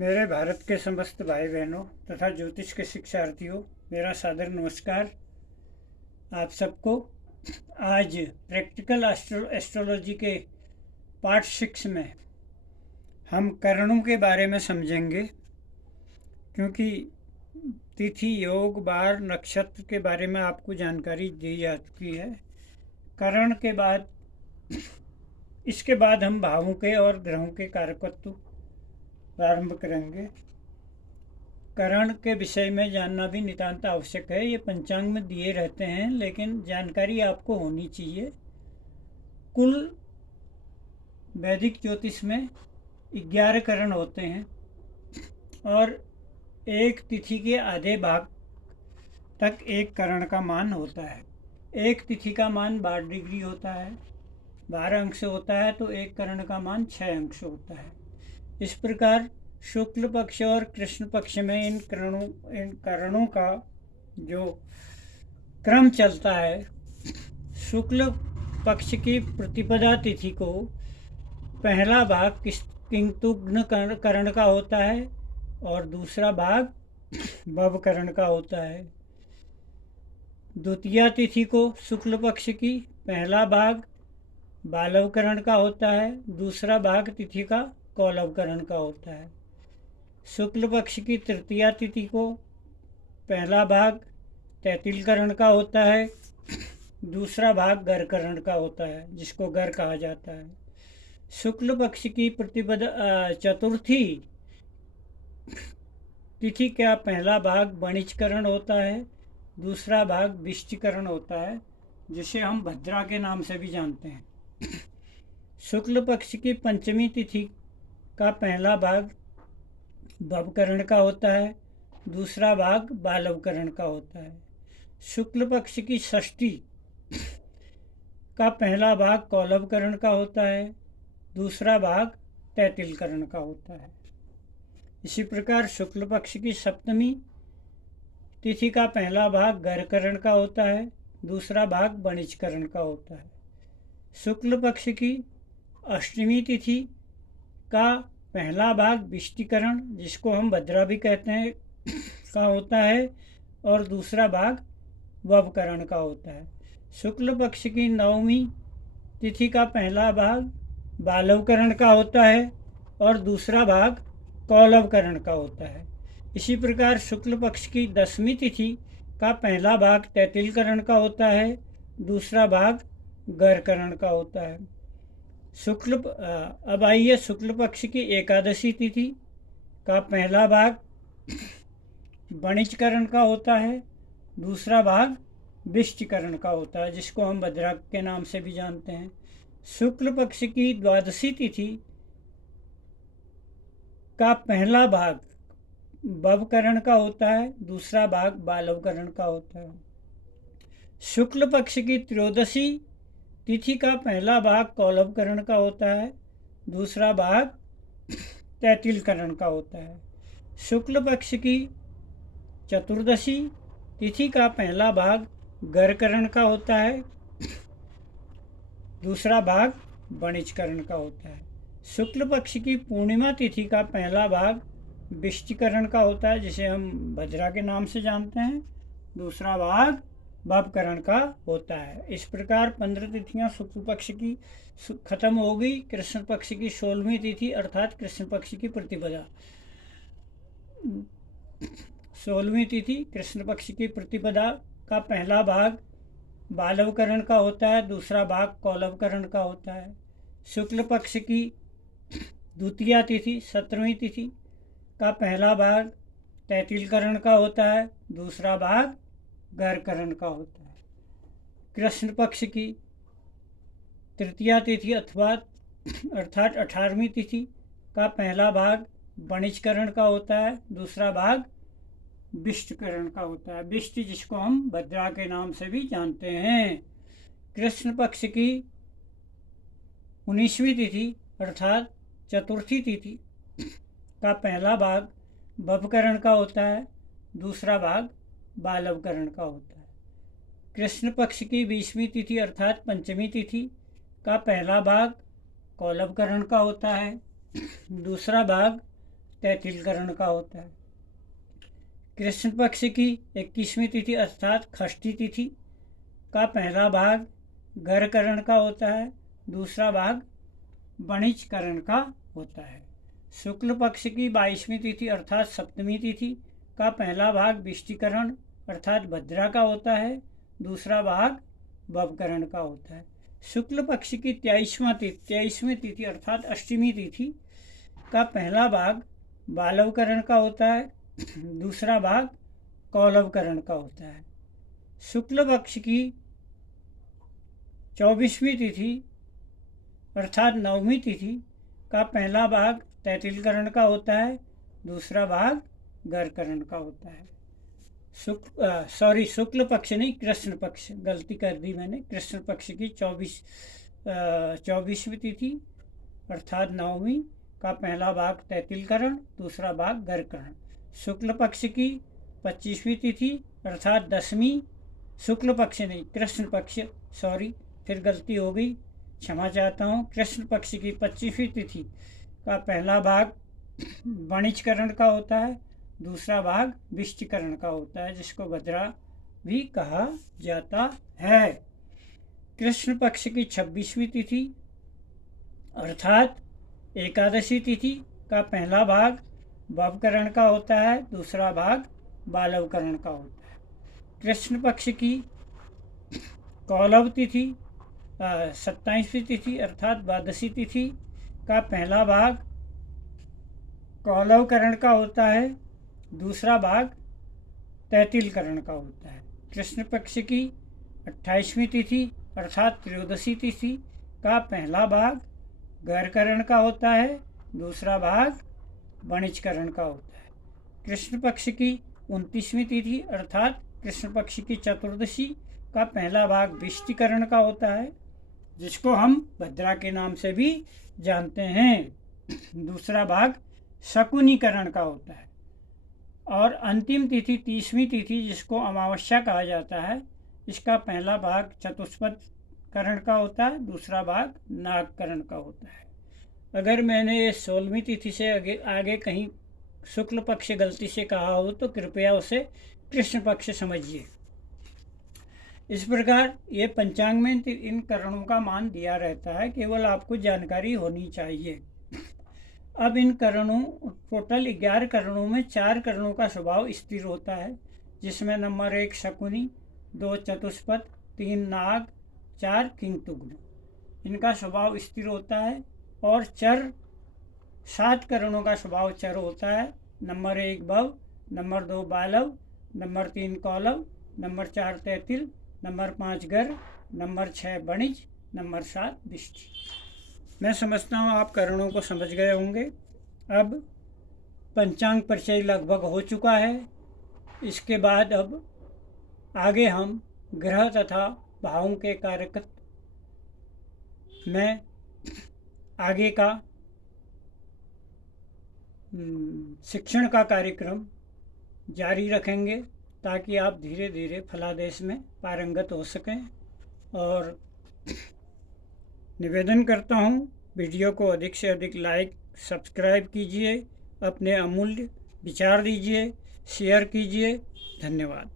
मेरे भारत के समस्त भाई बहनों तथा ज्योतिष के शिक्षार्थियों, मेरा सादर नमस्कार। आप सबको आज प्रैक्टिकल एस्ट्रोलॉजी के पार्ट 6 में हम करणों के बारे में समझेंगे, क्योंकि तिथि, योग, बार, नक्षत्र के बारे में आपको जानकारी दी जा चुकी है। करण के बाद इसके बाद हम भावों के और ग्रहों के कारकत्व प्रारंभ करेंगे। करण के विषय में जानना भी नितांत आवश्यक है। ये पंचांग में दिए रहते हैं, लेकिन जानकारी आपको होनी चाहिए। कुल वैदिक ज्योतिष में 11 करण होते हैं और एक तिथि के आधे भाग तक एक करण का मान होता है। एक तिथि का मान 12 डिग्री होता है, 12 अंश होता है, तो एक करण का मान 6 अंश होता है। इस प्रकार शुक्ल पक्ष और कृष्ण पक्ष में इन करणों का जो क्रम चलता है, शुक्ल पक्ष की प्रतिपदा तिथि को पहला भाग किंतुग्न करण का होता है और दूसरा भाग भव करण का होता है। द्वितीया तिथि को शुक्ल पक्ष की पहला भाग बालव करण का होता है, दूसरा भाग तिथि का कौलव करण का होता है। शुक्ल पक्ष की तृतीया तिथि को पहला भाग तैतिल करण का होता है, दूसरा भाग गर करण का होता है, जिसको गर कहा जाता है। शुक्ल पक्ष की प्रतिपदा चतुर्थी तिथि का पहला भाग वणिजकरण होता है, दूसरा भाग विष्टिकरण होता है, जिसे हम भद्रा के नाम से भी जानते हैं। शुक्ल पक्ष की पंचमी तिथि का पहला भाग भवकरण का होता है, दूसरा भाग बालवकरण का होता है। शुक्ल पक्ष की षष्ठी का पहला भाग कौलवकरण का होता है, दूसरा भाग तैतिलकरण का होता है। इसी प्रकार शुक्ल पक्ष की सप्तमी तिथि का पहला भाग गरकरण का होता है, दूसरा भाग वणिजकरण का होता है। शुक्ल पक्ष की अष्टमी तिथि का पहला भाग विष्टिकरण, जिसको हम भद्रा भी कहते हैं, का होता है और दूसरा भाग ववकरण का होता है। शुक्ल पक्ष की नवमी तिथि का पहला भाग बालवकरण का होता है और दूसरा भाग कौलवकरण का होता है। इसी प्रकार शुक्ल पक्ष की 10वीं तिथि का पहला भाग तैतिलकरण का होता है, दूसरा भाग गरकरण का होता है। अब आइए शुक्ल पक्ष की एकादशी तिथि का पहला भाग वणिजकरण का होता है, दूसरा भाग विष्टिकरण का होता है, जिसको हम भद्रा के नाम से भी जानते हैं। शुक्ल पक्ष की द्वादशी तिथि का पहला भाग भवकरण का होता है, दूसरा भाग बालवकरण का होता है। शुक्ल पक्ष की त्रयोदशी तिथि का पहला भाग कौलवकरण का होता है, दूसरा भाग तैतिलकरण का होता है। शुक्ल पक्ष की चतुर्दशी तिथि का पहला भाग गरकरण का होता है, दूसरा भाग वणिजकरण का होता है। शुक्ल पक्ष की पूर्णिमा तिथि का पहला भाग विष्टिकरण का होता है, जिसे हम भद्रा के नाम से जानते हैं, दूसरा भाग भवकरण का होता है। इस प्रकार 15 तिथियां शुक्ल पक्ष की खत्म हो गई। कृष्ण पक्ष की 16वीं तिथि अर्थात कृष्ण पक्ष की प्रतिपदा, 16वीं तिथि कृष्ण पक्ष की प्रतिपदा का पहला भाग बालवकरण का होता है, दूसरा भाग कौलवकरण का होता है। शुक्ल पक्ष की द्वितीया तिथि 17वीं तिथि का पहला भाग तैतिलकरण का होता है, दूसरा भाग गरकरण का होता है। कृष्ण पक्ष की तृतीया तिथि अर्थात 18वीं तिथि का पहला भाग वणिजकरण का होता है, दूसरा भाग विष्टिकरण का होता है। विष्टि, जिसको हम भद्रा के नाम से भी जानते हैं। कृष्ण पक्ष की 19वीं तिथि अर्थात चतुर्थी तिथि का पहला भाग भवकरण का होता है, दूसरा भाग बालवकरण का होता है। कृष्ण पक्ष की 20वीं तिथि अर्थात पंचमी तिथि का पहला भाग कौलवकरण का होता है, दूसरा भाग तैतिलकरण का होता है। कृष्ण पक्ष की 21वीं तिथि अर्थात षष्ठी तिथि का पहला भाग गर्करण का होता है, दूसरा भाग वणिजकरण का होता है। शुक्ल पक्ष की 22वीं तिथि अर्थात सप्तमी तिथि का पहला भाग विष्टिकरण अर्थात भद्रा का होता है, दूसरा भाग भवकरण का होता है। शुक्ल पक्ष की 23वीं तिथि अर्थात अष्टमी तिथि का पहला भाग बालवकरण का होता है, दूसरा भाग कौलवकरण का होता है। शुक्ल पक्ष की 24वीं तिथि अर्थात नवमी तिथि का पहला भाग तैतिलकरण का होता है, दूसरा भाग गर्करण का होता है। शुक्ल पक्ष नहीं, कृष्ण पक्ष, गलती कर दी मैंने। कृष्ण पक्ष की 24वीं तिथि अर्थात नवमी का पहला भाग तैतिलकरण, दूसरा भाग गर्करण। शुक्ल पक्ष की 25वीं तिथि अर्थात दसवीं, शुक्ल पक्ष नहीं कृष्ण पक्ष, फिर गलती हो गई, क्षमा चाहता हूँ। कृष्ण पक्ष की 25वीं तिथि का पहला भाग वणिजकरण का होता है, दूसरा भाग विष्टिकरण का होता है, जिसको भद्रा भी कहा जाता है। कृष्ण पक्ष की 26वीं तिथि अर्थात एकादशी तिथि का पहला भाग भवकरण का होता है, दूसरा भाग बालवकरण का होता है। कृष्ण पक्ष की कौलव तिथि 27वीं तिथि अर्थात द्वादशी तिथि का पहला भाग कौलवकरण का होता है, दूसरा भाग तैतिलकरण का होता है। कृष्ण पक्ष की 28वीं तिथि अर्थात त्रयोदशी तिथि का पहला भाग गर्करण का होता है, दूसरा भाग वणिजकरण का होता है। कृष्ण पक्ष की 29वीं तिथि अर्थात कृष्ण पक्ष की चतुर्दशी का पहला भाग विष्टिकरण का होता है, जिसको हम भद्रा के नाम से भी जानते हैं, दूसरा भाग शकुनीकरण का होता है। और अंतिम तिथि 30वीं तिथि जिसको अमावस्या कहा जाता है, इसका पहला भाग चतुष्पद करण का होता है, दूसरा भाग नागकरण का होता है। अगर मैंने ये 16वीं तिथि से आगे कहीं शुक्ल पक्ष गलती से कहा हो तो कृपया उसे कृष्ण पक्ष समझिए। इस प्रकार ये पंचांग में इन करणों का मान दिया रहता है, केवल आपको जानकारी होनी चाहिए। अब इन करणों टोटल 11 करणों में 4 करणों का स्वभाव स्थिर होता है, जिसमें नंबर 1 शकुनी, 2 चतुष्पद, 3 नाग, 4 किंतुग्न, इनका स्वभाव स्थिर होता है। और चर 7 करणों का स्वभाव चर होता है, नंबर 1 भव, number 2 Balava, number 3 कौलव, number 4 तैतिल, number 5 गर, नंबर 6 वणिज, नंबर 7 विष्टि। मैं समझता हूँ आप करणों को समझ गए होंगे। अब पंचांग परिचय लगभग हो चुका है। इसके बाद अब आगे हम ग्रह तथा भावों के कार्यकत में आगे का शिक्षण का कार्यक्रम जारी रखेंगे, ताकि आप धीरे धीरे फलादेश में पारंगत हो सकें। और निवेदन करता हूँ, वीडियो को अधिक से अधिक लाइक सब्सक्राइब कीजिए, अपने अमूल्य विचार दीजिए, शेयर कीजिए। धन्यवाद।